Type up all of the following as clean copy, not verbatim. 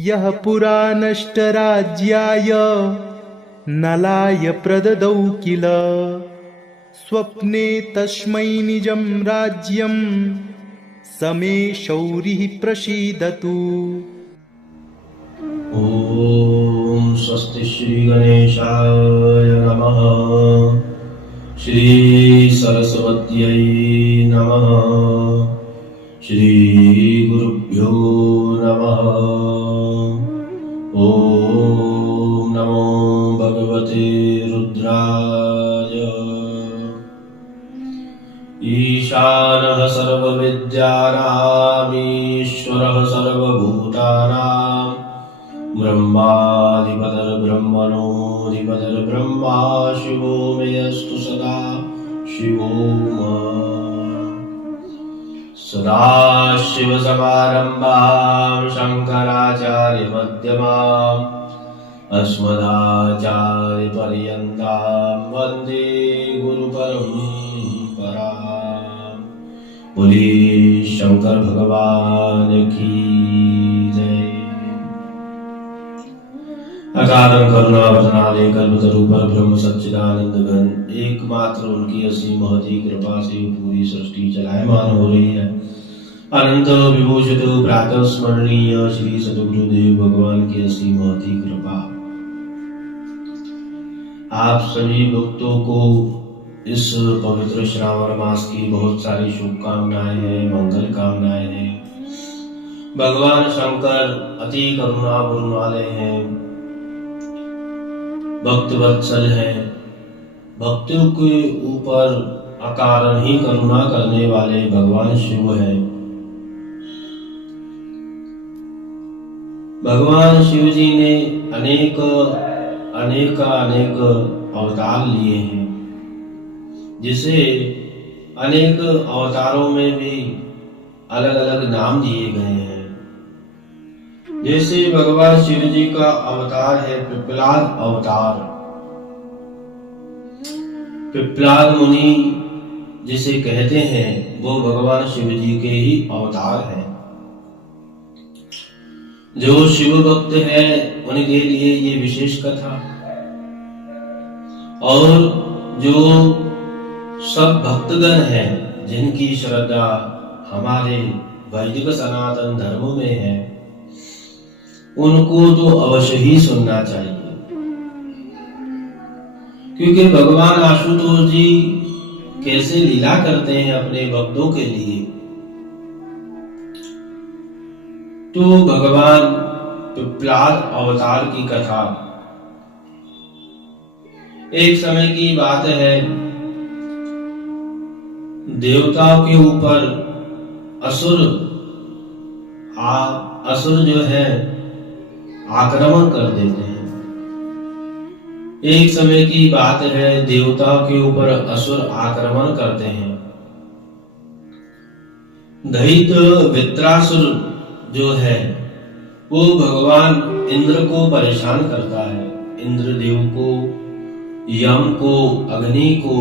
यः पुरा नष्टराज्याय नलाय प्रददौ किल स्वप्ने तस्मै निजं राज्यं समे शौरिः प्रसीदतु। ओम स्वस्ति श्री गणेशाय नमः। श्री सरस्वत्यै नमः। श्री गुरुभ्यो नमः। ओम नमो भगवते रुद्राय। ईशानः सर्वविद्यानां ईश्वरः सर्वभूतानां ब्रह्माधिपतिर्ब्रह्मणोऽधिपतिर्ब्रह्मा शिवो मे अस्तु सदा शिवोम। सदाशिवसमारम्भां शङ्कराचार्यमध्यमाम् अस्मदाचार्यपर्यन्तां वन्दे गुरुपरम्पराम्। बोले शंकर भगवान की जय। अकारण करुणावतनालय कल्पतरुपर ब्रह्म सच्चिदानंद घन एकमात्र उनकी असीम महती कृपा से पूरी सृष्टि चलायमान हो रही है। अनंत विभूषित प्रातः स्मरणीय श्री सद्गुरुदेव भगवान की असीम महती कृपा आप सभी भक्तों को इस पवित्र श्रावण मास की बहुत सारी शुभकामनाएं हैं, मंगल कामनाएं हैं। भगवान शंकर अति करुणा वाले हैं, भक्त वत्सल है, भक्तों के ऊपर अकारण ही करुणा करने वाले भगवान शिव हैं। भगवान शिव जी ने अनेक अवतार लिए हैं, जिसे अनेक अवतारों में भी अलग अलग नाम दिए गए हैं। जैसे भगवान शिव जी का अवतार है पिपलाद अवतार। पिपलाद मुनि जिसे कहते हैं वो भगवान शिव जी के ही अवतार हैं। जो शिव भक्त है उनके लिए ये विशेष कथा, और जो सब भक्तगण हैं जिनकी श्रद्धा हमारे वैदिक सनातन धर्म में है, उनको तो अवश्य ही सुनना चाहिए। क्योंकि भगवान आशुतोष जी कैसे लीला करते हैं अपने भक्तों के लिए। तो भगवान पिपलाद अवतार की कथा, एक समय की बात है, देवताओं के ऊपर असुर जो है आक्रमण कर देते हैं। एक समय की बात है, देवताओं के ऊपर असुर आक्रमण करते हैं। दैत्य वृत्रासुर जो है वो भगवान इंद्र को परेशान करता है। इंद्रदेव को, यम को, अग्नि को,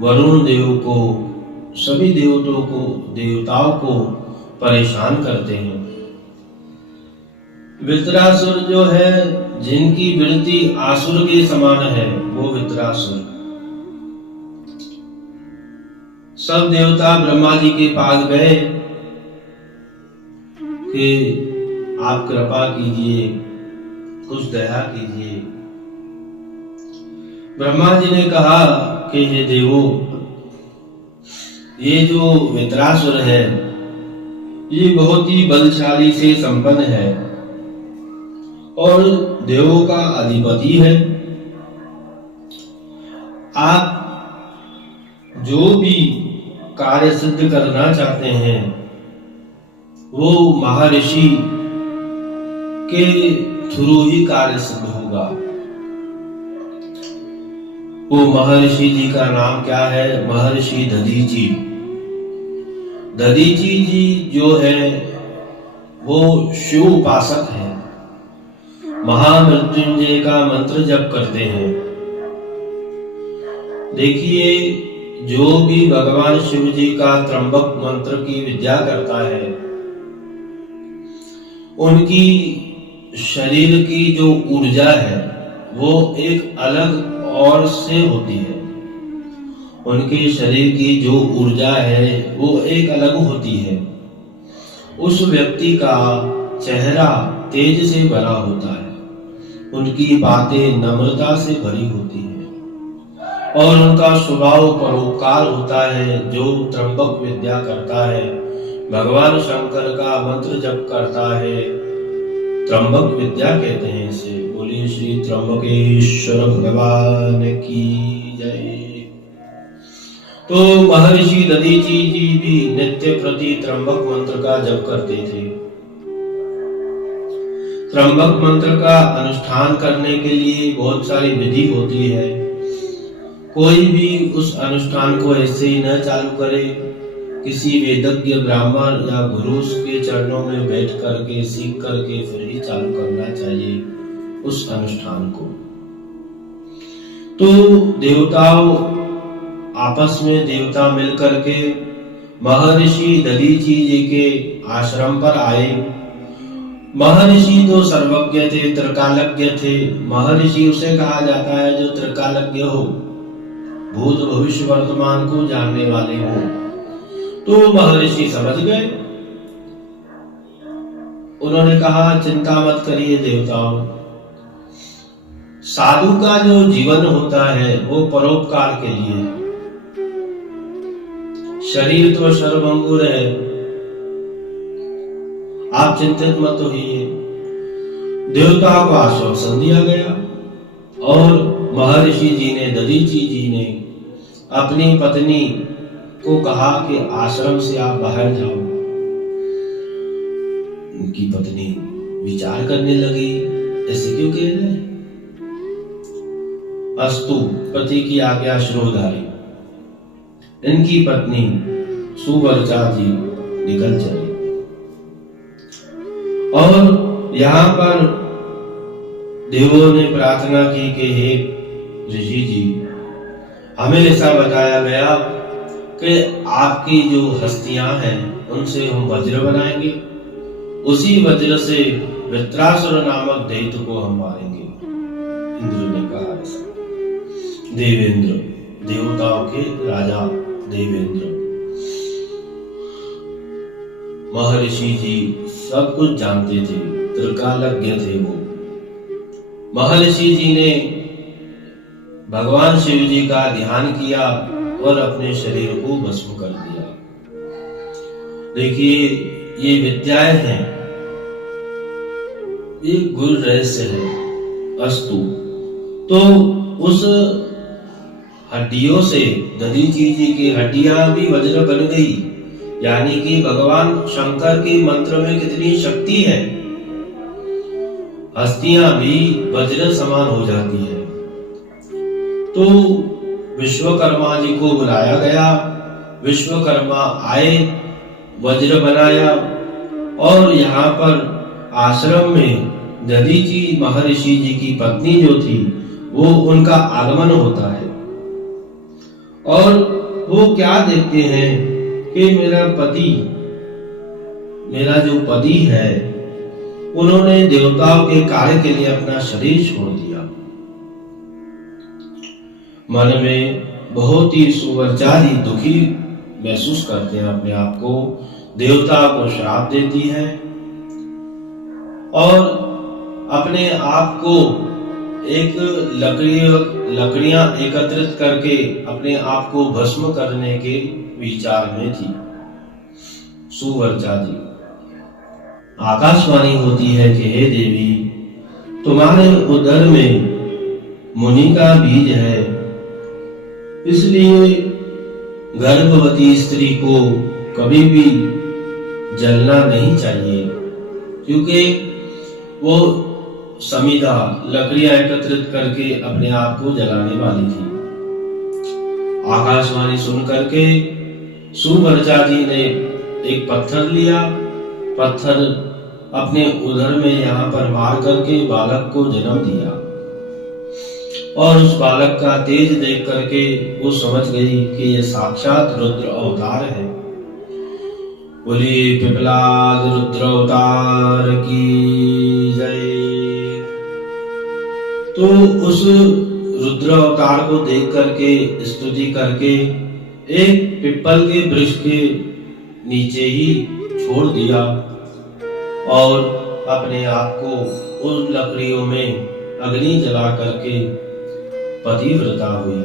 वरुण देव को, सभी देवताओं को परेशान करते हैं। वृत्रासुर जो है, जिनकी वृत्ति आसुर के समान है, वो वृत्रासुर। सब देवता ब्रह्मा जी के पास गए कि आप कृपा कीजिए, कुछ दया कीजिए। ब्रह्मा जी ने कहा कि हे देवो, ये जो वृत्रासुर है ये बहुत ही बलशाली से संपन्न है और देवों का अधिपति है। आप जो भी कार्य सिद्ध करना चाहते हैं वो महर्षि के थ्रू ही कार्य सिद्ध होगा। वो महर्षि जी का नाम क्या है? महर्षि दधीची। दधीची जी जो है वो शिव उपासक है, महामृत्युंजय का मंत्र जप करते हैं। देखिए, जो भी भगवान शिव जी का त्र्यंबक मंत्र की विद्या करता है, उनकी शरीर की जो ऊर्जा है वो एक अलग और से होती है। उनके शरीर की जो ऊर्जा है वो एक अलग होती है। उस व्यक्ति का चेहरा तेज से भरा होता है, उनकी बातें नम्रता से भरी होती है और उनका स्वभाव परोपकार होता है। जो त्र्यंबक विद्या करता है, भगवान शंकर का मंत्र जप करता है, त्र्यंबक विद्या कहते हैं इसे। बोलिए श्री त्र्यंबकेश्वर भगवान की जय। तो महर्षि दधीचि जी भी नित्य प्रति त्र्यंबक मंत्र का जप करते थे। त्र्यंबक मंत्र का अनुष्ठान करने के लिए बहुत सारी विधि होती है। कोई भी उस अनुष्ठान को ऐसे ही न चालू करे, किसी वेदज्ञ ब्राह्मण या गुरु के चरणों में बैठ करके सीख करके फिर ही चालू करना चाहिए उस अनुष्ठान को। तो देवताओं आपस में देवता मिलकर के महर्षि दधीचि जी के आश्रम पर आए। महर्षि तो सर्वज्ञ थे, त्रिकालज्ञ थे। महर्षि उसे कहा जाता है जो त्रिकालज्ञ हो, भूत भविष्य वर्तमान को जानने वाले हो। तो महर्षि समझ गए। उन्होंने कहा चिंता मत करिए देवताओं, साधु का जो जीवन होता है वो परोपकार के लिए। शरीर तो सर्वंगुर है, आप चिंतित मत होइए। देवताओं को आश्वासन दिया गया और महर्षि जी ने, दधीचि जी ने अपनी पत्नी को कहा कि आश्रम से आप बाहर जाओ। उनकी पत्नी विचार करने लगी, ऐसे क्यों कह रहे हैं? अस्तु, पति की आज्ञा शिरोधारी। इनकी पत्नी सुवर्चा जी निकल चली और यहाँ पर देवों ने प्रार्थना की कि हे ऋषि जी, हमें ऐसा बताया गया कि आपकी जो हस्तियां हैं उनसे हम वज्र बनाएंगे, उसी वज्र से वृत्रासुर नामक दैत्य को हम मारेंगे। इंद्र ने कहा ऐसा। देवेंद्र, देवताओं के राजा देवेंद्र, महर्षि जी सब कुछ जानते थे, त्रिकालज्ञ थे वो। महर्षि जी ने भगवान शिव जी का ध्यान किया और अपने शरीर को भस्म कर दिया। देखिए ये विद्याएं हैं, ये गुरु रहस्य है। अस्तु, तो उस हड्डियों से दधीचि जी की हड्डियां भी वज्र बन गई, यानी कि भगवान शंकर के मंत्र में कितनी शक्ति है। हस्तियां भी वज्र समान हो जाती है। तो विश्वकर्मा जी को बुलाया गया, विश्वकर्मा आए, वज्र बनाया और यहाँ पर आश्रम में दधीचि महर्षि जी की पत्नी जो थी वो उनका आगमन होता है और वो क्या देखते हैं कि मेरा पति, मेरा जो पति है, उन्होंने देवताओं के कार्य के लिए अपना शरीर छोड़ दिया। मन में बहुत ही सुवर्चा जी दुखी महसूस करते हैं अपने आप को, देवता को श्राप देती है और अपने आप को एक लकड़ियां एकत्रित करके अपने आप को भस्म करने के विचार में थी सुवर्चा जी। आकाशवाणी होती है कि हे देवी, तुम्हारे उदर में मुनि का बीज है, इसलिए गर्भवती स्त्री को कभी भी जलना नहीं चाहिए, क्योंकि वो समिधा लकड़ियां एकत्रित करके अपने आप को जलाने वाली थी। आकाशवाणी सुन करके सुवर्चा जी ने एक पत्थर लिया, पत्थर अपने उदर में यहाँ पर मार करके बालक को जन्म दिया और उस बालक का तेज देख करके वो समझ गई कि ये साक्षात रुद्र अवतार है। बोलिए पिपलाद रुद्र अवतार की जय। तो उस रुद्र अवतार को देख करके स्तुति करके एक पिपल के वृक्ष के नीचे ही छोड़ दिया और अपने आप को उन लकड़ियों में अग्नि जला करके पतिव्रता हुई।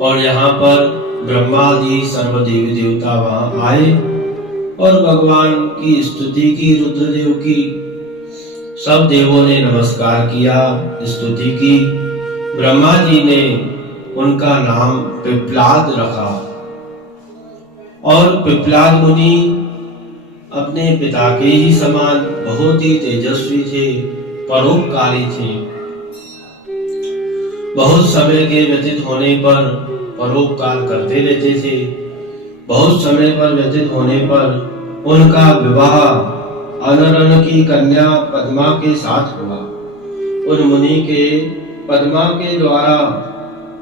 और यहाँ पर ब्रह्मादि सर्व देवी देवता वहां आए और भगवान की स्तुति की, रुद्रदेव की। सब देवों ने नमस्कार किया, स्तुति की। ब्रह्मा जी ने उनका नाम पिप्लाद रखा और पिप्लाद मुनि अपने पिता के ही समान बहुत ही तेजस्वी थे, परोपकारी थे। बहुत समय के व्यतीत होने पर परोपकार करते रहते थे। बहुत समय पर व्यतीत होने पर उनका विवाह अनरन की कन्या पद्मा के साथ हुआ। उन मुनि के पद्मा के द्वारा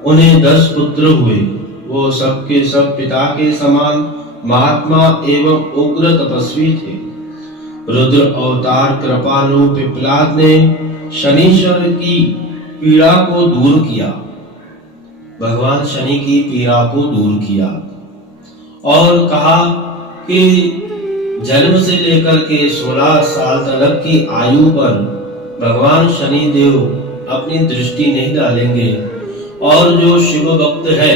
उन्हें 10 पुत्र हुए। वो सब के सब पिता के समान महात्मा एवं उग्र तपस्वी थे। रुद्र अवतार कृपालु पिप्लाद ने शनीश्वर की पीड़ा को दूर किया। भगवान शनि की पीड़ा को दूर किया और कहा कि जन्म से लेकर के 16 साल तक की आयु पर भगवान शनि देव अपनी दृष्टि नहीं डालेंगे और जो शिव भक्त है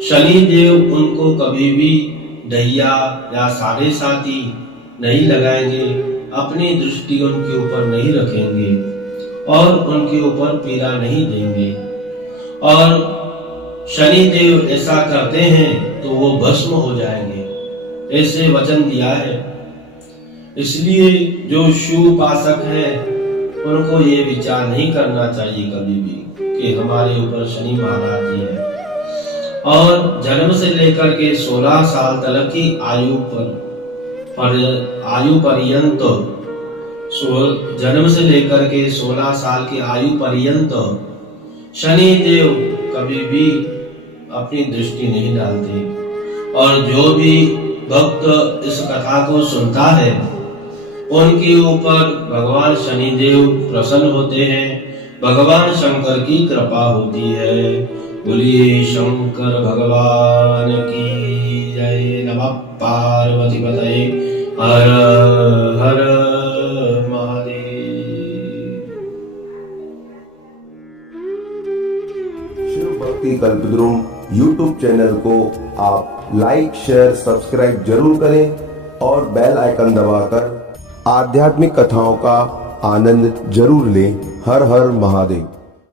शनि देव उनको कभी भी दैया या साढ़े साथी नहीं लगाएंगे, अपनी दृष्टि उनके ऊपर नहीं रखेंगे और उनके ऊपर पीड़ा नहीं देंगे। और शनि देव ऐसा करते हैं तो वो भस्म हो जाएंगे, ऐसे वचन दिया है। इसलिए जो शिव उपासक है उनको ये विचार नहीं करना चाहिए कभी भी कि हमारे ऊपर शनि महाराज जी है। और जन्म से लेकर के 16 साल तक की आयु पर्यंत, जन्म से लेकर के 16 साल की आयु पर्यंत शनि देव कभी भी अपनी दृष्टि नहीं डालते। और जो भी भक्त इस कथा को सुनता है उनके ऊपर भगवान शनि देव प्रसन्न होते हैं, भगवान शंकर की कृपा होती है। बोलिए शंकर भगवान की जय। नमः पार्वती पतये हर हर महादेव। शिव भक्ति कल्पद्रुम YouTube चैनल को आप लाइक, शेयर, सब्सक्राइब जरूर करें और बेल आइकन दबाकर आध्यात्मिक कथाओं का आनंद जरूर लें। हर हर महादेव।